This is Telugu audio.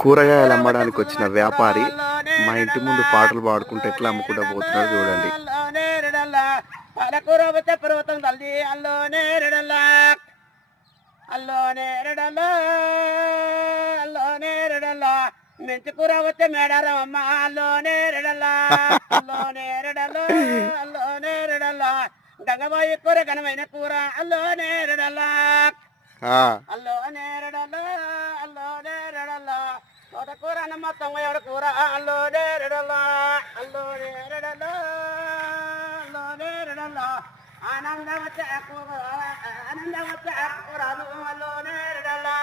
కూరగాయలు అమ్మడానికి వచ్చిన వ్యాపారి మా ఇంటి ముందు పాటలు పాడుకుంటూ ఎట్లా అమ్ముకుంటూ పోతున్నాడు చూడండి. పాలకూర వచ్చే పర్వతం తల్లి అల్లో నేరడల్లా అల్లో నేరడల్లా అల్లో నేరడల్లా మెంచుకూర వచ్చే మేడారం అమ్మ అల్లో నేరడల్లా అల్లో నేరడల్లా అల్లో నేరడల్లా గంగబాయి కూర ఘనమైన కూర అల్లో నేరడల్లా అల్లో నేరడల్లా అల్లో నేరడల్లా తోటకూర అన్నమ్మ తొంగ కూర అల్లో నేరడల్లా అల్లో నేరడల్లా అల్లో నేరడల్లా ఆనందవచ్చ కూర ఆనందవచ్చ కూరలు అల్లో నేరడల్లా